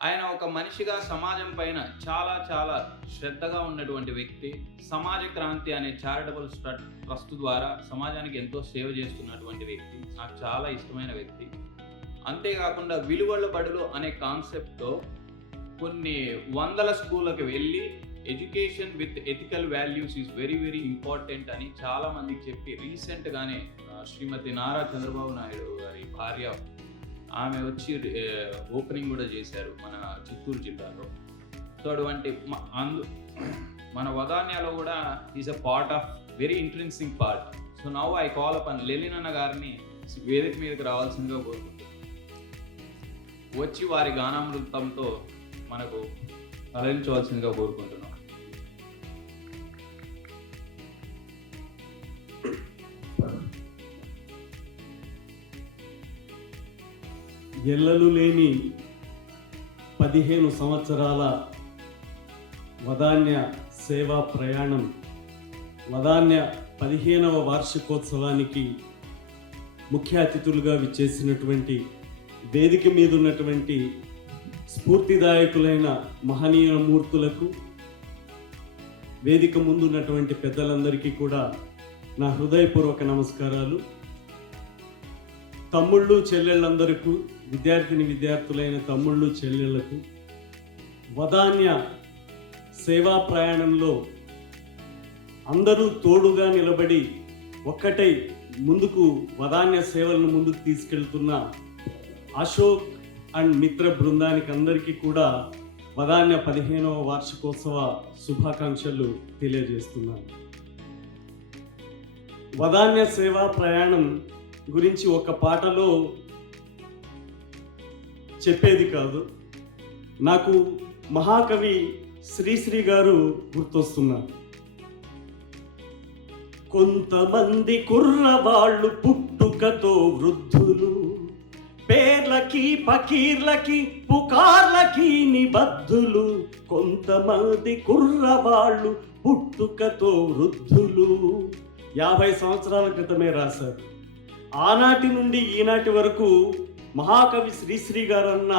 ఆయన ఒక మనిషిగా సమాజం పైన చాలా చాలా శ్రద్ధగా ఉన్నటువంటి వ్యక్తి. సమాజ క్రాంతి అనే చారిటబుల్ ట్రస్ట్ ద్వారా సమాజానికి ఎంతో సేవ చేస్తున్నటువంటి వ్యక్తి. నాకు చాలా ఇష్టమైన వ్యక్తి. అంతేకాకుండా విలువల బడులు అనే కాన్సెప్ట్‌తో కొన్ని వందల స్కూళ్ళకి వెళ్ళి education with ethical values is very very important అని చాలా మందికి చెప్పి రీసెంట్‌గానే శ్రీమతి నారా చంద్రబాబు నాయుడు గారి భార్య ఆమె వచ్చి ఓపెనింగ్ కూడా చేశారు మన చిత్తూరు జిల్లాలో. సో అటువంటి మన వదాన్యాలో కూడా is a part of very interesting part. So now I call upon లెలిన్ అన్న గారిని వేదిక మీదకి రావాల్సిందిగా కోరుకుంటున్నాను. వచ్చి వారి గానామృతంతో మనకు తరలించవలసిందిగా కోరుకుంటున్నాం. ఎల్లలు లేని 15 సంవత్సరాల వదాన్య సేవా ప్రయాణం, వదాన్య 15వ వార్షికోత్సవానికి ముఖ్య అతిథులుగా విచ్చేసినటువంటి, వేదిక మీద ఉన్నటువంటి స్ఫూర్తిదాయకులైన మహనీయ మూర్తులకు, వేదిక ముందున్నటువంటి పెద్దలందరికీ కూడా నా హృదయపూర్వక నమస్కారాలు. తమ్ముళ్ళు చెల్లెళ్ళందరికీ, విద్యార్థులైన తమ్ముళ్ళు చెల్లెళ్లకు వదాన్య సేవా ప్రయాణంలో అందరూ తోడుగా నిలబడి ఒక్కటై ముందుకు వదాన్య సేవలను ముందుకు తీసుకెళ్తున్న అశోక్ అండ్ మిత్ర బృందానికి అందరికీ కూడా వదాన్య 15వ వార్షికోత్సవ శుభాకాంక్షలు తెలియజేస్తున్నాను. వదాన్య సేవా ప్రయాణం గురించి ఒక పాటలో చెప్పేది కాదు, నాకు మహాకవి శ్రీశ్రీ గారు గుర్తొస్తున్నారు. కొంతమంది కుర్రవాళ్ళు పుట్టుకతో వృద్ధులు, పేర్లకి పకీర్లకి పుకార్లకి నిబద్ధులు. కొంతమంది కుర్రవాళ్ళు పుట్టుకతో వృద్ధులు. 50 సంవత్సరాల క్రితమే రాశారు. ఆనాటి నుండి ఈనాటి వరకు మహాకవి శ్రీశ్రీ గారన్న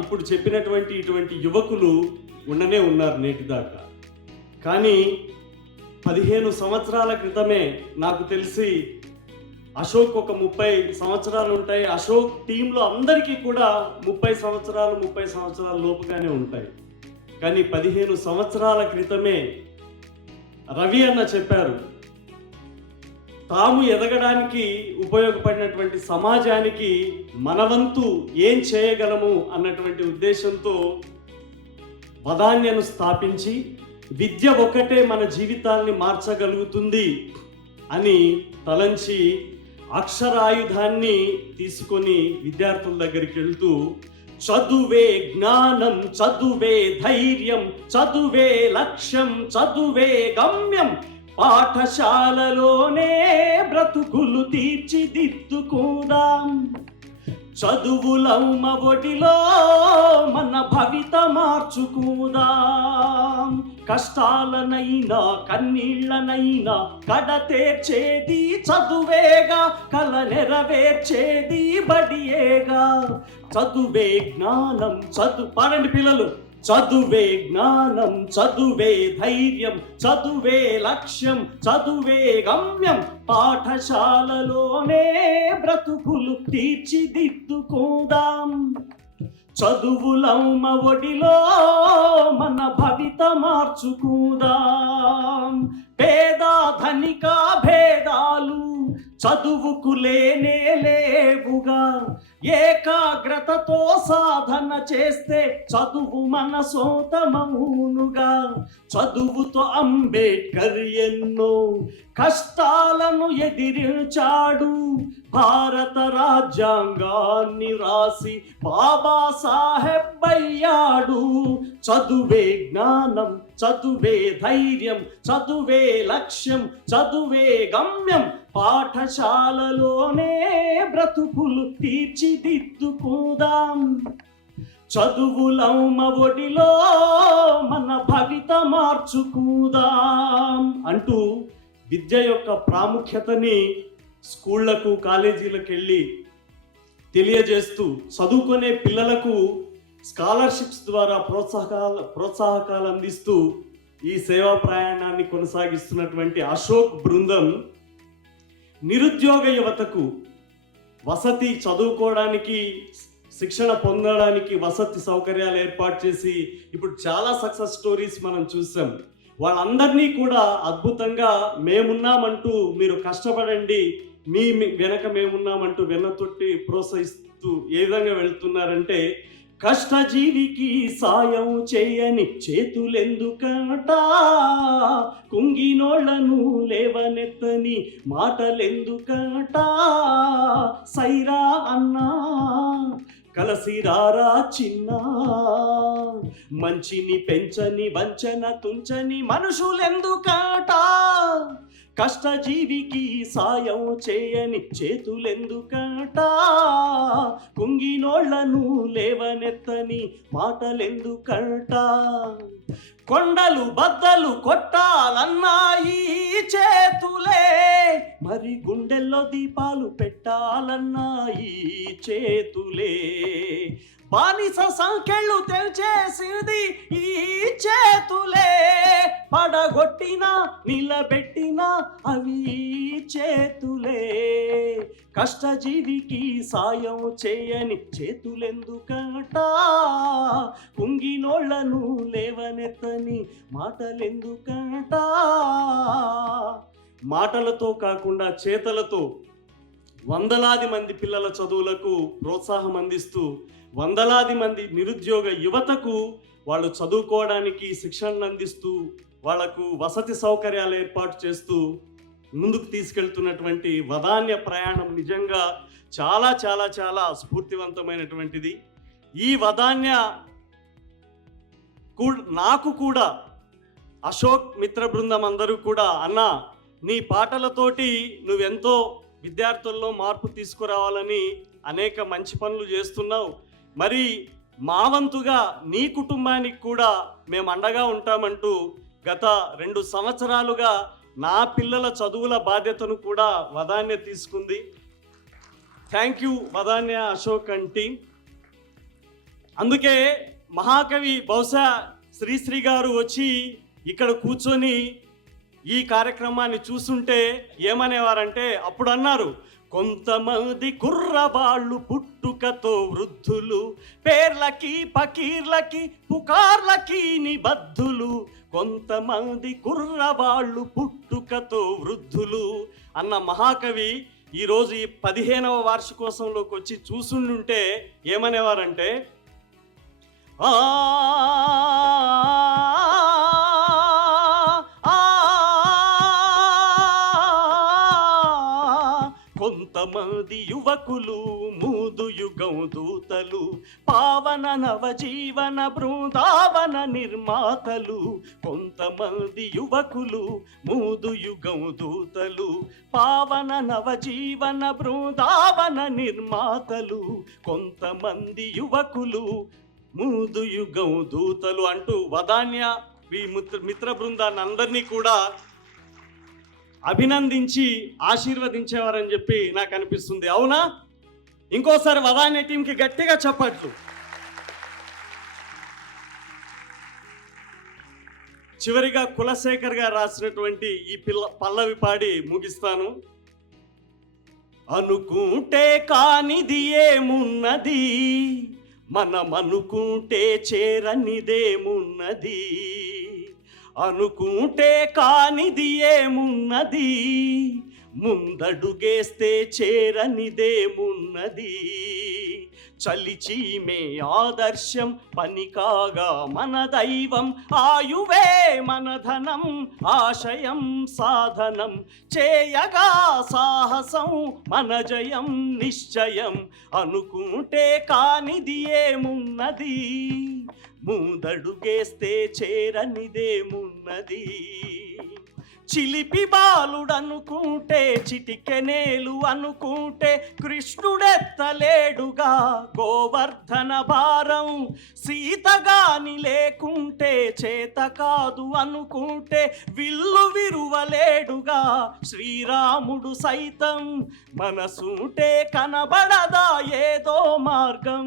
ఇప్పుడు చెప్పినటువంటి ఇటువంటి యువకులు ఉండనే ఉన్నారు నేటి దాకా. కానీ 15 సంవత్సరాల క్రితమే నాకు తెలిసి అశోక్ ఒక 30 సంవత్సరాలు ఉంటాయి. అశోక్ టీంలో అందరికీ కూడా 30 సంవత్సరాల లోపుగానే ఉంటాయి. కానీ 15 సంవత్సరాల క్రితమే రవి అన్న చెప్పారు, తాము ఎదగడానికి ఉపయోగపడినటువంటి సమాజానికి మనవంతు ఏం చేయగలము అన్నటువంటి ఉద్దేశంతో వదాన్యను స్థాపించి, విద్య ఒకటే మన జీవితాల్ని మార్చగలుగుతుంది అని తలంచి అక్షరాయుధాన్ని తీసుకొని విద్యార్థుల దగ్గరికి వెళ్తూ, చదువే జ్ఞానం, చదువే ధైర్యం, చదువే లక్ష్యం, చదువే గమ్యం, పాఠశాలలోనే బ్రతుకులు తీర్చిదిద్దుకుందాం. చదువులమ్మ ఒడిలో మన భవిత మార్చుకుందాం. కష్టాలనైనా కన్నీళ్లనైనా కడతేర్చేది చదువేగా, కల నెరవేర్చేది బడియేగా. చదువే జ్ఞానం, పాడండి పిల్లలు. చదువే జ్ఞానం, చదువే ధైర్యం, చదువే లక్ష్యం, చదువే గమ్యం, పాఠశాలలోనే బ్రతుకులు తీర్చిదిద్దుకుందాం. చదువులమ్మ ఒడిలో మన భవిత మార్చుకుందాం. పేద ధనిక భేదాలు చదువుకు లేనే లేవుగా. ఏకాగ్రతతో సాధన చేస్తే చదువు మన సొంతమౌనుగా. చదువుతో అంబేద్కర్ ఎన్నో కష్టాలను ఎదిరించాడు. భారత రాజ్యాంగాన్ని రాసి బాబాసాహెబ్ అయ్యాడు. చదువే జ్ఞానం, చదువే ధైర్యం, చదువే లక్ష్యం, చదువే గమ్యం, పాఠశాలలోనే బ్రతుకులు తీర్చిదిద్దుకుందాం. చదువులమ్మ ఒడిలో మన భవిత మార్చుకుందాం అంటూ విద్య యొక్క ప్రాముఖ్యతని స్కూళ్లకు కాలేజీలకు వెళ్ళి తెలియజేస్తూ చదువుకునే పిల్లలకు స్కాలర్షిప్స్ ద్వారా ప్రోత్సాహకాలు అందిస్తూ ఈ సేవా ప్రయాణాన్ని కొనసాగిస్తున్నటువంటి అశోక్ బృందం నిరుద్యోగ యువతకు వసతి, చదువుకోవడానికి, శిక్షణ పొందడానికి వసతి సౌకర్యాలు ఏర్పాటు చేసి ఇప్పుడు చాలా సక్సెస్ స్టోరీస్ మనం చూసాం. వాళ్ళందరినీ కూడా అద్భుతంగా మేమున్నామంటూ, మీరు కష్టపడండి, మీ వెనక మేమున్నామంటూ వెన్నతొట్టి ప్రోత్సహిస్తూ ఏ విధంగా వెళ్తున్నారంటే, కష్టజీవికి సాయం చేయని చేతులెందుకట, కుంగినోళ్లను లేవనెత్తని మాటలెందుకట, సైరా అన్నా కలసిరారా చిన్న, మంచిని పెంచని వంచన తుంచని మనుషులెందుకట, కష్టజీవికి సాయం చేయని చేతులెందుకట, కుంగినోళ్లను లేవనెత్తని మాటలెందుకట, కొండలు బద్దలు కొట్టాలన్నాయి చేతులే, మరి గుండెల్లో దీపాలు పెట్టాలన్నాయి చేతులే, బానిస సంఖ్యలు తెల్చేసింది ఈ చేతులే, పడగొట్టినా నిలబెట్టినా అవి చేతులే, కష్టజీవికి సాయం చేయని చేతులెందుకట, కుంగినోళ్లను లేవనెత్తని మాటలెందుకట. మాటలతో కాకుండా చేతలతో వందలాది మంది పిల్లల చదువులకు ప్రోత్సాహం అందిస్తూ, వందలాది మంది నిరుద్యోగ యువతకు వాళ్ళు చదువుకోవడానికి శిక్షణ అందిస్తూ, వాళ్లకు వసతి సౌకర్యాలు ఏర్పాటు చేస్తూ ముందుకు తీసుకెళ్తున్నటువంటి వదాన్య ప్రయాణం నిజంగా చాలా చాలా చాలా స్ఫూర్తివంతమైనటువంటిది. ఈ వదాన్య నాకు కూడా అశోక్ మిత్ర బృందం అందరూ కూడా, అన్న నీ పాటలతోటి నువ్వెంతో విద్యార్థుల్లో మార్పు తీసుకురావాలని అనేక మంచి పనులు చేస్తున్నావు, మరి మా వంతుగా నీ కుటుంబానికి కూడా మేము అండగా ఉంటామంటూ గత 2 సంవత్సరాలుగా నా పిల్లల చదువుల బాధ్యతను కూడా వదాన్య తీసుకుంది. Thank you Vadanya, Ashok and team. అందుకే మహాకవి బహుశా శ్రీశ్రీ గారు వచ్చి ఇక్కడ కూర్చొని ఈ కార్యక్రమాన్ని చూస్తుంటే ఏమనేవారంటే, అప్పుడు అన్నారు, కొంతమంది కుర్రవాళ్ళు పుట్టుకతో వృద్ధులు, పేర్లకి పకీర్లకి పుకార్లకి నిబద్ధులు, కొంతమంది కుర్రవాళ్ళు పుట్టుకతో వృద్ధులు అన్న మహాకవి ఈరోజు ఈ 15వ వార్షికోత్సవంలోకి వచ్చి చూసుండుంటే ఏమనేవారంటే, కొంతమంది యువకులు మూదు యుగం దూతలు, పావన నవజీవన బృందావన నిర్మాతలు, కొంతమంది యువకులు మూదు యుగం దూతలు, పావన నవజీవన బృందావన నిర్మాతలు, కొంతమంది యువకులు మూదు యుగం దూతలు అంటూ వదాన్య ఈ మిత్ర బృందాన్ని అందరినీ కూడా అభినందించి ఆశీర్వదించేవారని చెప్పి నాకు అనిపిస్తుంది. అవునా? ఇంకోసారి వదాన్య టీంకి గట్టిగా చప్పట్లు. చివరిగా కులశేఖర్ గారు రాసినటువంటి ఈ పల్లవి పాడి ముగిస్తాను. అనుకుంటే కానిది ఏమున్నది, మనమనుకుంటే చేరనిదేమున్నది, అనుకుంటే కానిది ఏమున్నది, ముందడుగేస్తే చేరనిదేమున్నది, చలిచీమే ఆదర్శం పని కాగా మన దైవం, ఆయువే మన ధనం ఆశయం సాధనం, చేయగా సాహసం మన జయం నిశ్చయం, అనుకుంటే కానిది ఏమున్నది, ముందడుగేస్తే చేరనిదేమున్నది, చిలిపి బాలుడనుకుంటే చిటికెనేలు అనుకుంటే కృష్ణుడెత్తలేడుగా గోవర్ధన భారం. సీతగాని లేకుంటే చేత కాదు అనుకుంటే విల్లు విరువలేడుగా శ్రీరాముడు సైతం. మనసుంటే కనబడదా ఏదో మార్గం,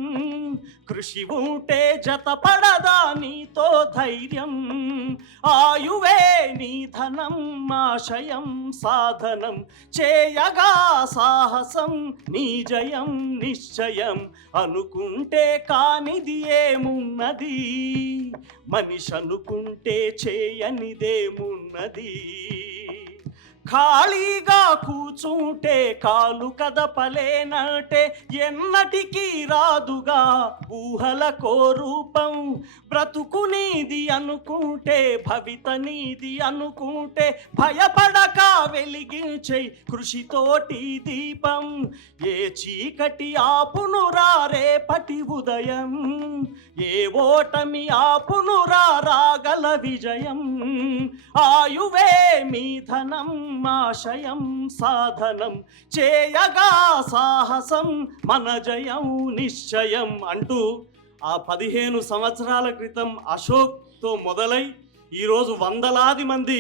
కృషి ఉంటే జతపడదా నీతో ధైర్యం. ఆయువే నీ ధనం, ఆశయం సాధనం, చేయగా సాహసం నీ జయం నిశ్చయం. అనుకుంటే కానిది ఏమున్నది, మనిషి అనుకుంటే చేయనిదేమున్నది. ఖాళీగా కూచుంటే కాలు కదపలేనంటే ఎన్నటికీ రాదుగా ఊహలకో రూపం. బ్రతుకు నీది అనుకుంటే భవిత నీది అనుకుంటే భయపడక వెలిగించే కృషితోటి దీపం. ఏ చీకటి ఆపునురా రేపటి ఉదయం, ఏ ఓటమి ఆపునురా రాగల విజయం. ఆయువే మీ ధనం, ఆశయం సాధనం, చేయగా సాహసం మన జయం నిశ్చయం అంటూ ఆ 15 సంవత్సరాల క్రితం అశోక్తో మొదలై ఈరోజు వందలాది మంది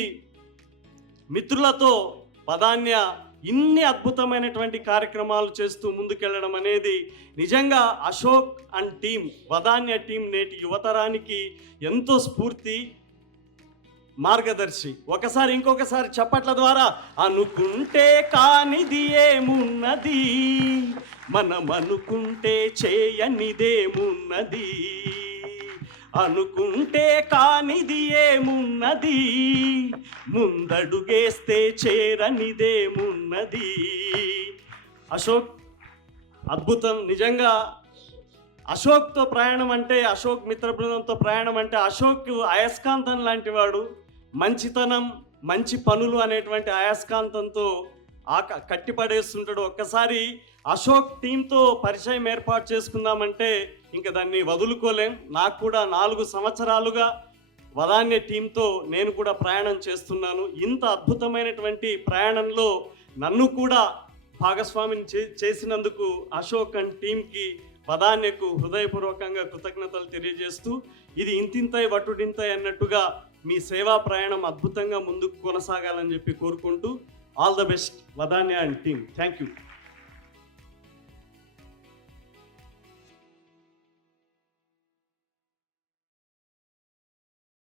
మిత్రులతో వదాన్య ఇన్ని అద్భుతమైనటువంటి కార్యక్రమాలు చేస్తూ ముందుకెళ్ళడం అనేది నిజంగా అశోక్ అండ్ టీం, వదాన్య టీం నేటి యువతరానికి ఎంతో స్ఫూర్తి, మార్గదర్శి. ఇంకొకసారి చప్పట్ల ద్వారా అనుకుంటే కానిది ఏమున్నది, మనం అనుకుంటే చేయనిదేమున్నది. అనుకుంటే కానిది ఏమున్నది, ముందడుగేస్తే చేరనిదేమున్నది. అశోక్ అద్భుతం నిజంగా. అశోక్తో ప్రయాణం అంటే, అశోక్ మిత్ర బృందంతో ప్రయాణం అంటే, అశోక్ అయస్కాంతం లాంటి వాడు. మంచితనం, మంచి పనులు అనేటువంటి అయస్కాంతంతో కట్టిపడేస్తుంటాడు. ఒక్కసారి అశోక్ టీంతో పరిచయం ఏర్పాటు చేసుకుందామంటే ఇంకా దాన్ని వదులుకోలేం. నాకు కూడా 4 సంవత్సరాలుగా వదాన్య టీంతో నేను కూడా ప్రయాణం చేస్తున్నాను. ఇంత అద్భుతమైనటువంటి ప్రయాణంలో నన్ను కూడా భాగస్వామిని చేసినందుకు అశోక్ అండ్ టీంకి, వదాన్యకు హృదయపూర్వకంగా కృతజ్ఞతలు తెలియజేస్తూ, ఇది ఇంతింతై వటుడింతై అన్నట్టుగా మీ సేవా ప్రయాణం అద్భుతంగా ముందుకు కొనసాగాలని చెప్పి కోరుకుంటూ, all the best Vadanya and team. Thank you.